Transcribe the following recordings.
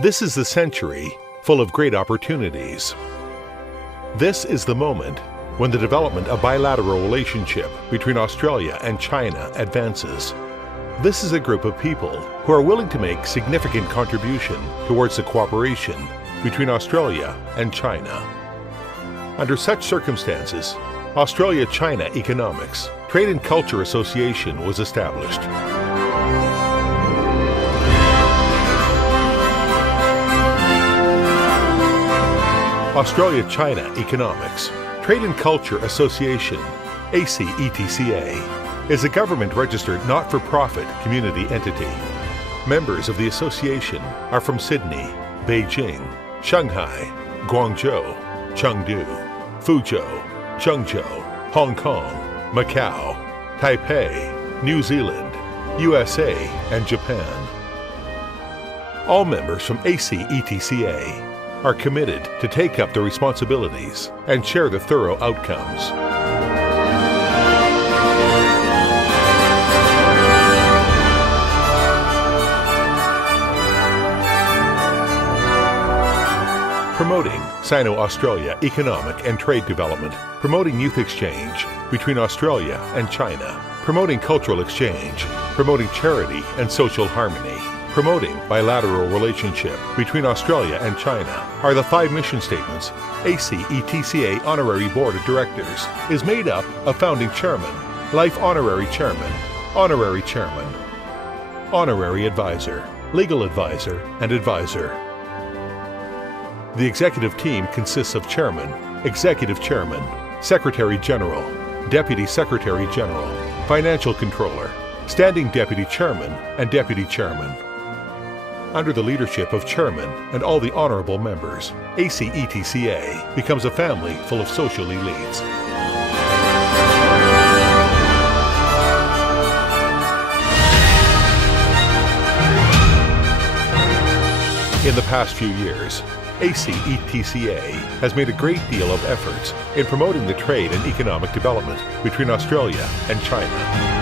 This is the century full of great opportunities. This is the moment when the development of bilateral relationship between Australia and China advances. This is a group of people who are willing to make significant contribution towards the cooperation between Australia and China. Under such circumstances, Australia-China Economics Trade and Culture Association was established. Australia-China Economics Trade and Culture Association, ACETCA, is a government-registered not-for-profit community entity. Members of the association are from Sydney, Beijing, Shanghai, Guangzhou, Chengdu, Fuzhou, Zhengzhou, Hong Kong, Macau, Taipei, New Zealand, USA, and Japan. All members from ACETCA are committed to take up the responsibilities and share the thorough outcomes. Promoting Sino-Australia economic and trade development, promoting youth exchange between Australia and China, promoting cultural exchange, promoting charity and social harmony, promoting bilateral relationship between Australia and China are the 5 mission statements. ACETCA Honorary Board of Directors is made up of founding chairman, life honorary chairman, honorary chairman, honorary advisor, legal advisor, and advisor. The executive team consists of chairman, executive chairman, secretary general, deputy secretary general, financial controller, standing deputy chairman, and deputy chairman. Under the leadership of chairman and all the honorable members, ACETCA becomes a family full of social elites. In the past few years, ACETCA has made a great deal of efforts in promoting the trade and economic development between Australia and China.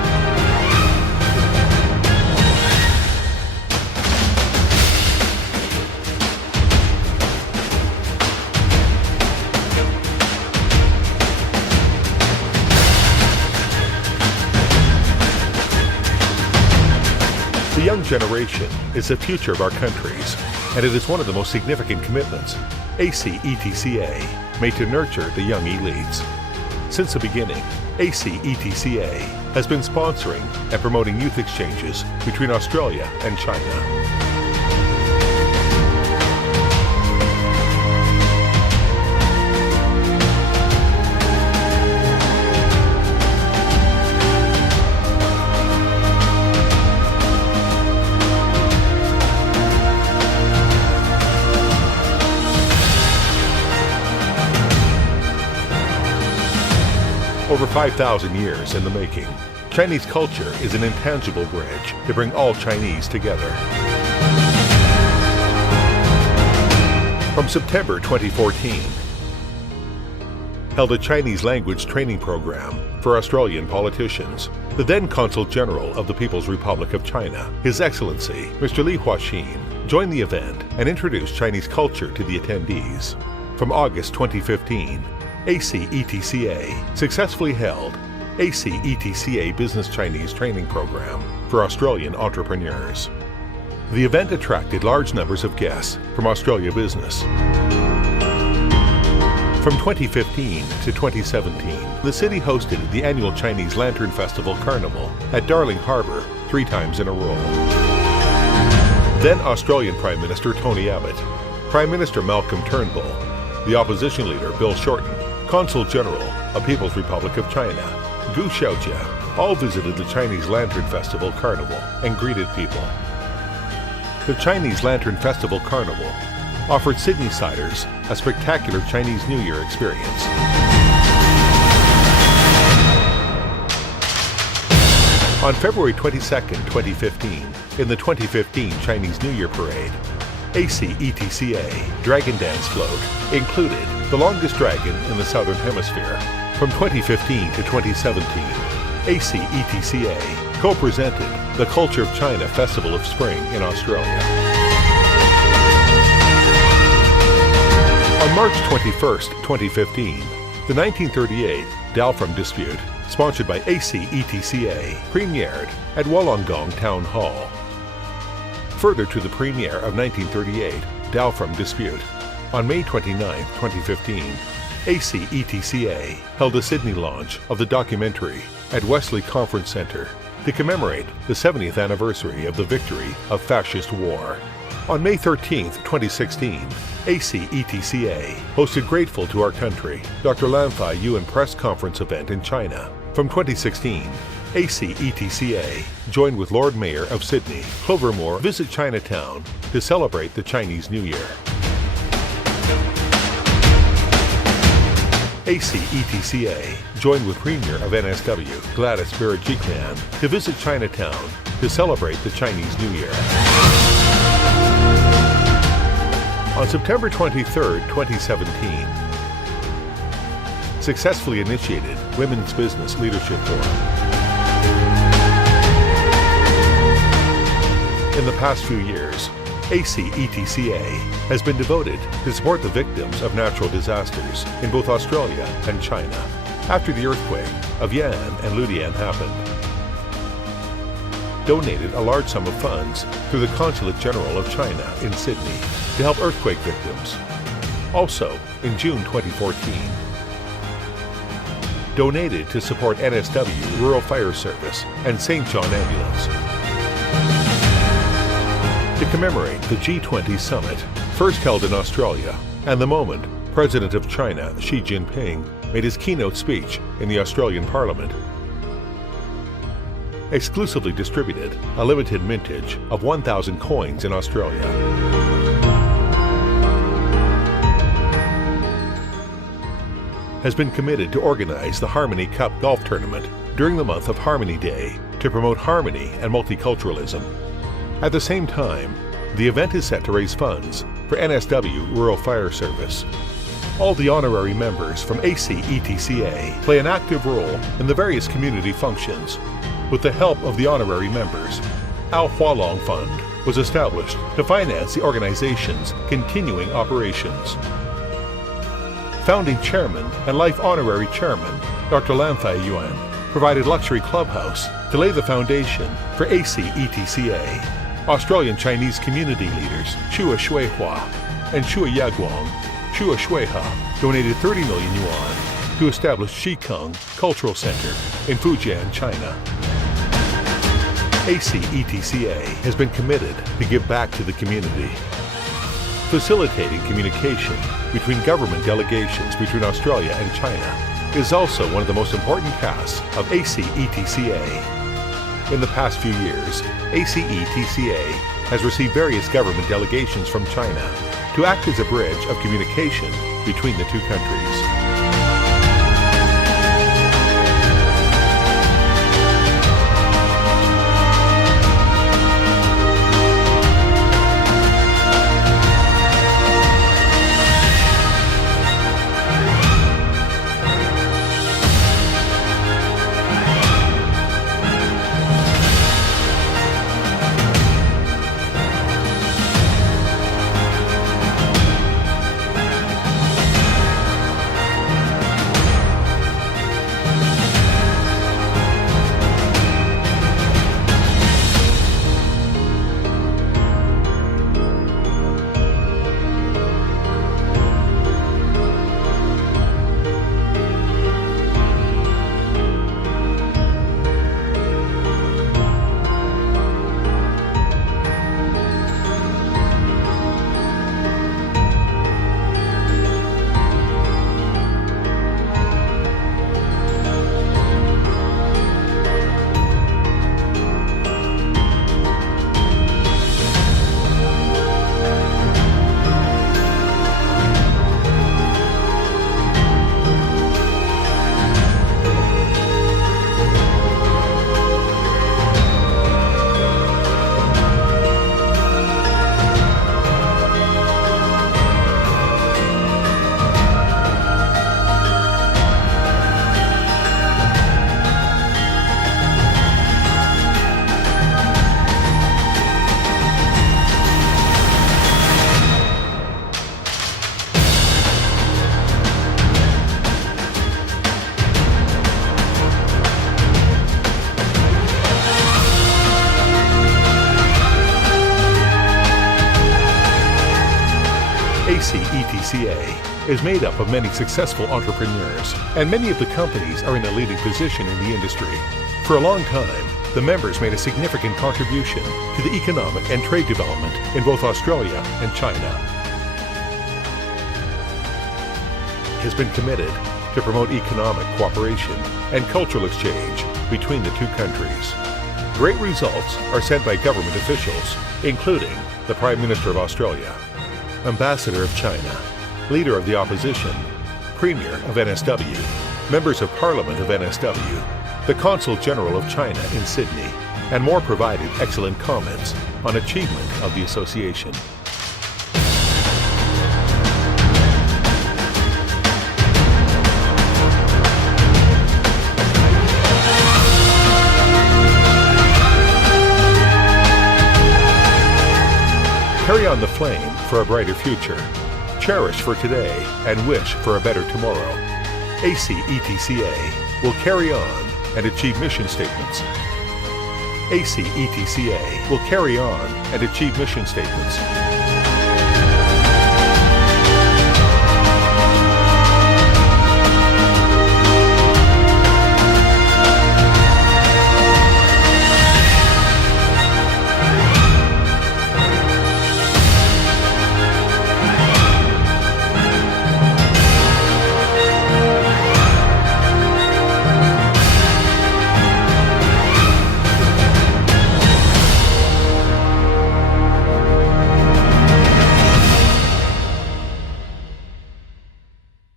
The young generation is the future of our countries, and it is one of the most significant commitments ACETCA made to nurture the young elites. Since the beginning, ACETCA has been sponsoring and promoting youth exchanges between Australia and China. Over 5,000 years in the making, Chinese culture is an intangible bridge to bring all Chinese together. From September 2014, held a Chinese language training program for Australian politicians. The then Consul General of the People's Republic of China, His Excellency Mr. Li Huaxin, joined the event and introduced Chinese culture to the attendees. From August 2015, ACETCA successfully held ACETCA Business Chinese Training Program for Australian entrepreneurs. The event attracted large numbers of guests from Australia business. From 2015 to 2017, the city hosted the annual Chinese Lantern Festival Carnival at Darling Harbour 3 times in a row. Then Australian Prime Minister Tony Abbott, Prime Minister Malcolm Turnbull, the opposition leader Bill Shorten, Consul General of People's Republic of China, Gu Xiaojia, all visited the Chinese Lantern Festival Carnival and greeted people. The Chinese Lantern Festival Carnival offered Sydneysiders a spectacular Chinese New Year experience. On February 22, 2015, in the 2015 Chinese New Year Parade, ACETCA Dragon Dance Float included the longest dragon in the Southern Hemisphere. From 2015 to 2017, ACETCA co-presented the Culture of China Festival of Spring in Australia. On March 21, 2015, the 1938 Dalfram dispute, sponsored by Acetca, premiered at Wollongong Town Hall. Further to the premiere of 1938 Dalfram dispute, on May 29, 2015, Acetca held a Sydney launch of the documentary at Wesley Conference Centre to commemorate the 70th anniversary of the victory of fascist war. On May 13, 2016, Acetca hosted Grateful to Our Country, Dr. Lam Fai UN press conference event in China. From 2016, Acetca joined with Lord Mayor of Sydney, Clover Moore, visit Chinatown to celebrate the Chinese New Year. Acetca joined with Premier of NSW, Gladys Berejiklian, to visit Chinatown to celebrate the Chinese New Year. On September 23, 2017, successfully initiated Women's Business Leadership Forum. In the past few years, Acetca has been devoted to support the victims of natural disasters in both Australia and China after the earthquake of Yan and Ludian happened. Donated a large sum of funds through the Consulate General of China in Sydney to help earthquake victims. Also, in June 2014, donated to support NSW Rural Fire Service and St. John Ambulance. To commemorate the G20 summit, first held in Australia, and the moment President of China Xi Jinping made his keynote speech in the Australian Parliament, exclusively distributed a limited mintage of 1,000 coins in Australia. Has been committed to organize the Harmony Cup golf tournament during the month of Harmony Day to promote harmony and multiculturalism. At the same time, the event is set to raise funds for NSW Rural Fire Service. All the honorary members from Acetca play an active role in the various community functions. With the help of the honorary members, Ao Hualong Fund was established to finance the organization's continuing operations. Founding Chairman and Life Honorary Chairman, Dr. Lam Fai Yuan, provided luxury clubhouse to lay the foundation for Acetca. Australian Chinese community leaders Chua Shuihua and Chua Yaguang, Chua Shuiha, donated 30 million yuan to establish Xikeng Cultural Center in Fujian, China. Acetca has been committed to give back to the community. Facilitating communication between government delegations between Australia and China is also one of the most important tasks of Acetca. In the past few years, Acetca has received various government delegations from China to act as a bridge of communication between the two countries. Acetca is made up of many successful entrepreneurs, and many of the companies are in a leading position in the industry. For a long time, the members made a significant contribution to the economic and trade development in both Australia and China. Has been committed to promote economic cooperation and cultural exchange between the two countries. Great results are set by government officials, including the Prime Minister of Australia, Ambassador of China, Leader of the Opposition, Premier of NSW, Members of Parliament of NSW, the Consul General of China in Sydney, and more provided excellent comments on achievement of the association. Carry on the flame for a brighter future. Cherish for today and wish for a better tomorrow. Acetca will carry on and achieve mission statements. Acetca will carry on and achieve mission statements.